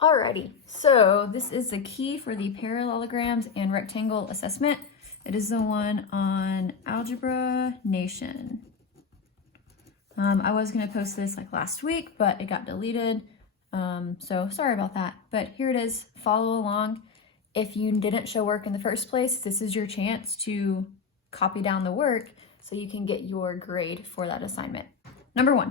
Alrighty, so this is the key for the parallelograms and rectangle assessment. It is the one on Algebra Nation. I was going to post this like last week, but it got deleted, so sorry about that. But here it is, follow along. If you didn't show work in the first place, this is your chance to copy down the work so you can get your grade for that assignment. Number 1.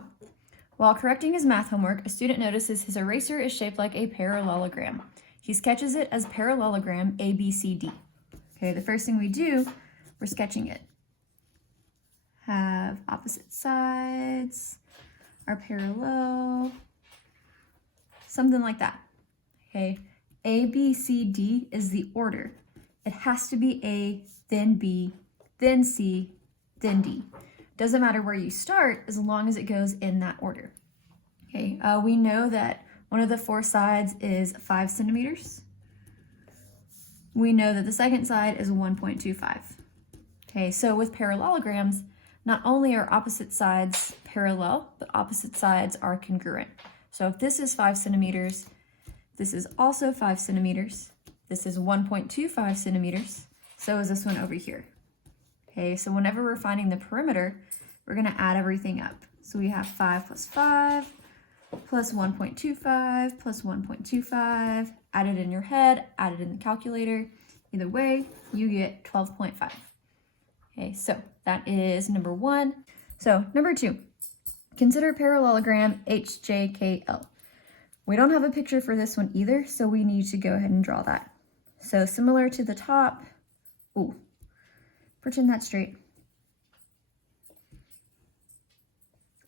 While correcting his math homework, a student notices his eraser is shaped like a parallelogram. He sketches it as parallelogram ABCD. Okay, the first thing we do, we're sketching it. Have opposite sides, are parallel, something like that. Okay, A, B, C, D is the order. It has to be A, then B, then C, then D. Doesn't matter where you start as long as it goes in that order. Okay, we know that one of the four sides is 5 centimeters. We know that the second side is 1.25. Okay, so with parallelograms, not only are opposite sides parallel, but opposite sides are congruent. So if this is 5 centimeters, this is also 5 centimeters. This is 1.25 centimeters. So is this one over here. Okay, so whenever we're finding the perimeter, we're going to add everything up. So we have 5 plus 5 plus 1.25 plus 1.25. Add it in your head, add it in the calculator. Either way, you get 12.5. Okay, so that is number 1. So number 2, consider parallelogram HJKL. We don't have a picture for this one either, so we need to go ahead and draw that. So similar to the top, pretend that's straight.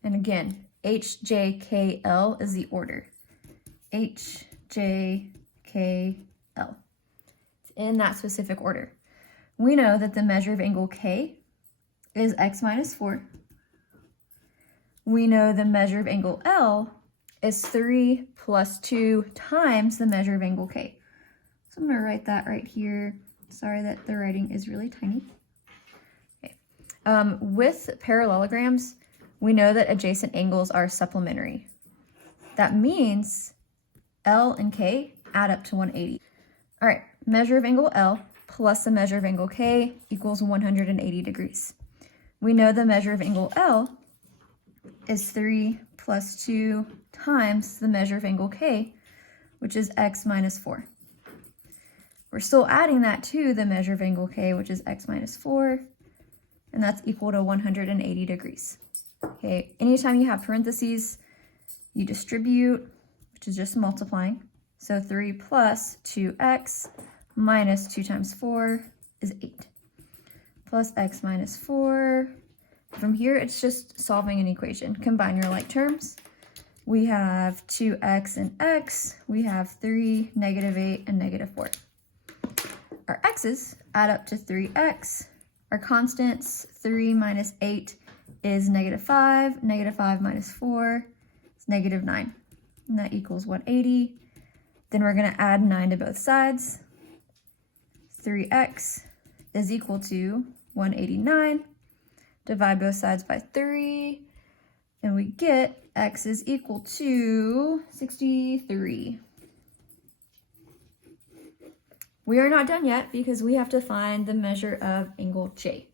And again, HJKL is the order. HJKL. It's in that specific order. We know that the measure of angle K is x minus 4. We know the measure of angle L is 3 plus 2 times the measure of angle K. So I'm going to write that right here. Sorry that the writing is really tiny. Okay. With parallelograms, we know that adjacent angles are supplementary. That means L and K add up to 180. All right, measure of angle L plus the measure of angle K equals 180 degrees. We know the measure of angle L is 3 plus 2 times the measure of angle K, which is x minus 4. We're still adding that to the measure of angle K, which is x minus 4, and that's equal to 180 degrees. Okay, anytime you have parentheses, you distribute, which is just multiplying. So 3 plus 2x minus 2 times 4 is 8. Plus x minus 4. From here, it's just solving an equation. Combine your like terms. We have 2x and x. We have 3, negative 8, and negative 4. Our x's add up to 3x. Our constants, 3 minus 8 is negative 5. Negative 5 minus 4 is negative 9. And that equals 180. Then we're going to add 9 to both sides. 3x is equal to 189. Divide both sides by 3. And we get x is equal to 63. We are not done yet because we have to find the measure of angle J.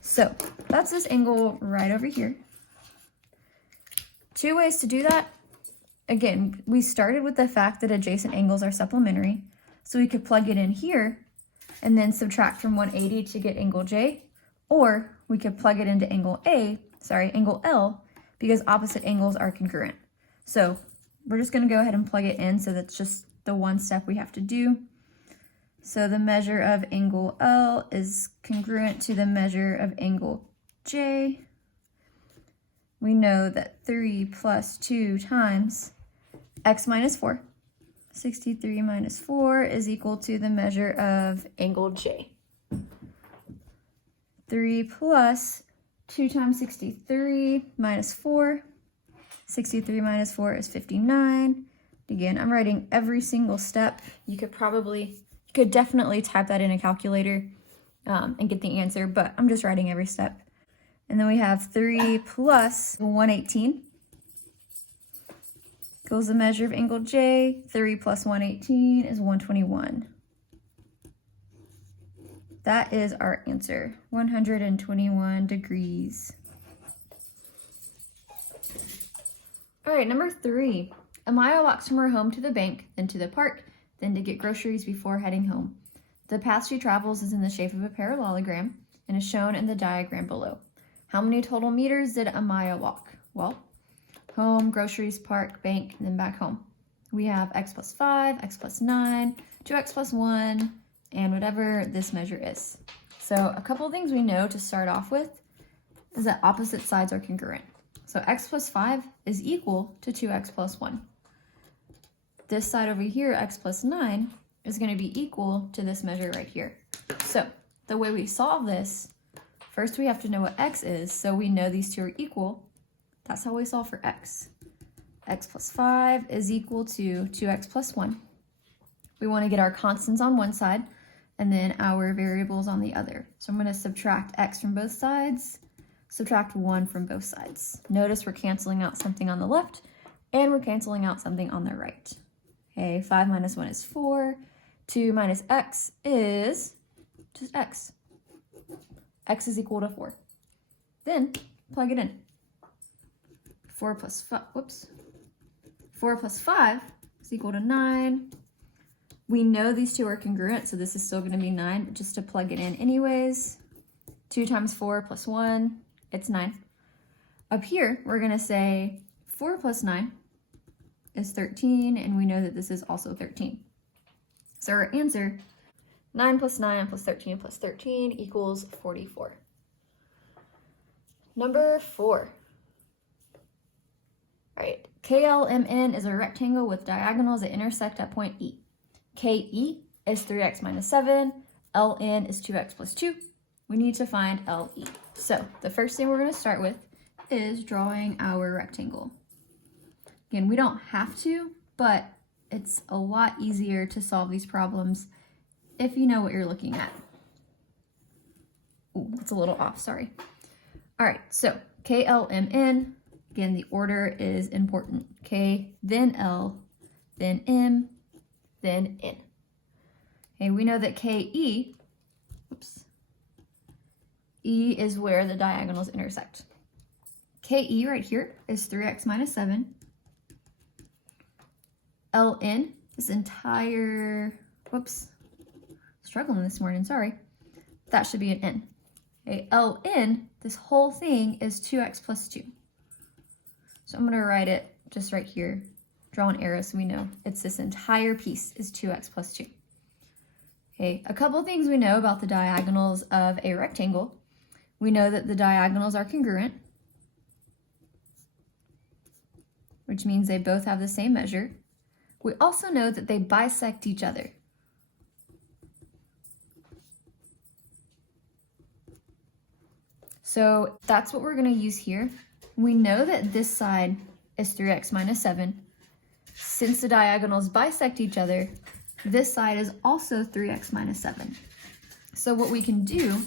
So that's this angle right over here. 2 ways to do that. Again, we started with the fact that adjacent angles are supplementary. So we could plug it in here and then subtract from 180 to get angle J. Or we could plug it into angle L, because opposite angles are congruent. So we're just going to go ahead and plug it in, so that's just the one step we have to do. So the measure of angle L is congruent to the measure of angle J. We know that 3 plus 2 times x minus 4. 63 minus 4 is equal to the measure of angle J. 3 plus 2 times 63 minus 4. 63 minus 4 is 59. Again, I'm writing every single step. You could definitely type that in a calculator and get the answer, but I'm just writing every step. And then we have 3 plus 118 equals the measure of angle J. 3 plus 118 is 121. That is our answer, 121 degrees. All right, number 3. Amaya walks from her home to the bank, then to the park, then to get groceries before heading home. The path she travels is in the shape of a parallelogram and is shown in the diagram below. How many total meters did Amaya walk? Well, home, groceries, park, bank, and then back home. We have x plus 5, x plus 9, 2x plus 1, and whatever this measure is. So a couple of things we know to start off with is that opposite sides are congruent. So x plus 5 is equal to 2x plus 1. This side over here, x plus 9, is going to be equal to this measure right here. So the way we solve this, first we have to know what x is, so we know these two are equal. That's how we solve for x. X plus 5 is equal to 2x plus 1. We want to get our constants on one side and then our variables on the other. So I'm going to subtract x from both sides, subtract 1 from both sides. Notice we're canceling out something on the left and we're canceling out something on the right. Okay, 5 minus 1 is 4. 2 minus x is just x. X is equal to 4. Then plug it in. 4 plus 5 is equal to 9. We know these two are congruent, so this is still going to be 9, but just to plug it in anyways. 2 times 4 plus 1, it's 9. Up here, we're going to say 4 plus 9 is 13, and we know that this is also 13. So our answer, 9 plus 9 plus 13 plus 13 equals 44. Number 4. All right, KLMN is a rectangle with diagonals that intersect at point E. KE is 3x minus 7, LN is 2x plus 2. We need to find LE. So the first thing we're going to start with is drawing our rectangle. Again, we don't have to, but it's a lot easier to solve these problems if you know what you're looking at. Ooh, it's a little off, sorry. All right, so KLMN, again, the order is important. K, then L, then M, then N. Okay, we know that KE, E is where the diagonals intersect. KE right here is 3x minus 7. LN, this entire, struggling this morning, sorry. That should be an N. Okay, LN, this whole thing is 2x plus 2. So I'm going to write it just right here, draw an arrow so we know it's this entire piece is 2x plus 2. Okay, a couple things we know about the diagonals of a rectangle. We know that the diagonals are congruent, which means they both have the same measure. We also know that they bisect each other. So that's what we're going to use here. We know that this side is 3x minus 7. Since the diagonals bisect each other, this side is also 3x minus 7. So what we can do,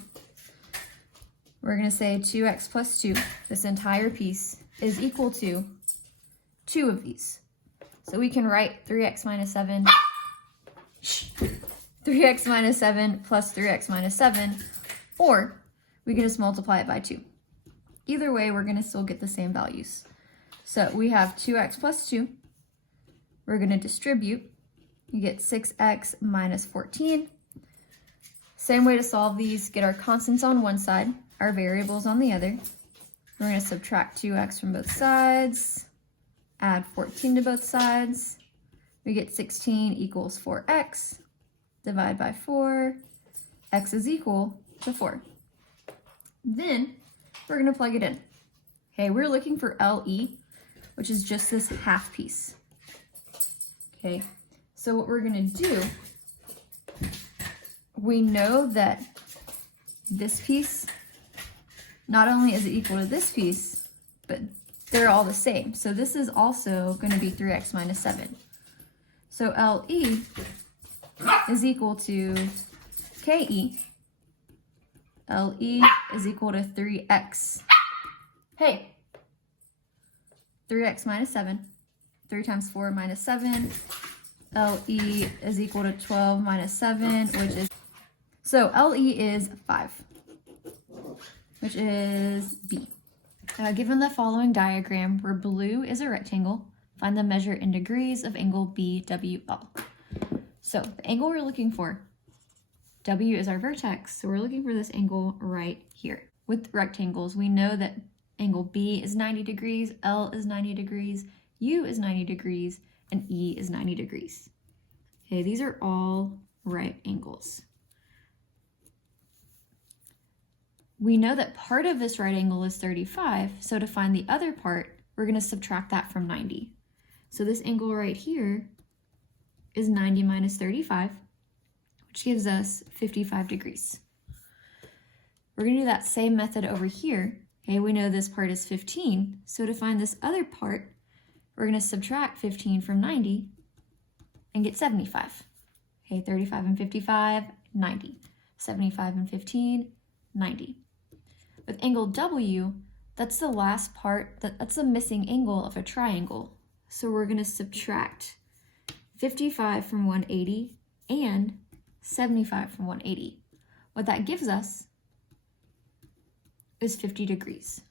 we're going to say 2x plus 2, this entire piece, is equal to 2 of these. So we can write 3x minus 7, 3x minus 7 plus 3x minus 7, or we can just multiply it by 2. Either way, we're going to still get the same values. So we have 2x plus 2. We're going to distribute. You get 6x minus 14. Same way to solve these, get our constants on one side, our variables on the other. We're going to subtract 2x from both sides, add 14 to both sides. We get 16 equals 4x. Divide by 4. X is equal to 4. Then we're going to plug it in. Okay, we're looking for LE, which is just this half piece. Okay, so what we're going to do, we know that this piece, not only is it equal to this piece, but they're all the same. So this is also going to be 3x minus 7. So LE is equal to KE. LE is equal to 3x. Hey, 3x minus 7 3 times 4 minus 7. LE is equal to 12 minus 7, which is, so LE is 5, which is B. Given the following diagram where blue is a rectangle, find the measure in degrees of angle BWL. So the angle we're looking for, W is our vertex, so we're looking for this angle right here. With rectangles, we know that angle B is 90 degrees, L is 90 degrees, U is 90 degrees, and E is 90 degrees. Okay, these are all right angles. We know that part of this right angle is 35, so to find the other part, we're going to subtract that from 90. So this angle right here is 90 minus 35, which gives us 55 degrees. We're going to do that same method over here. Okay, we know this part is 15, so to find this other part, we're going to subtract 15 from 90 and get 75. Okay, 35 and 55, 90. 75 and 15, 90. With angle W, that's the last part, that's the missing angle of a triangle. So we're going to subtract 55 from 180 and 75 from 180. What that gives us is 50 degrees.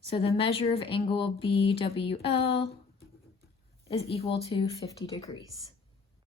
So the measure of angle BWL is equal to 50 degrees.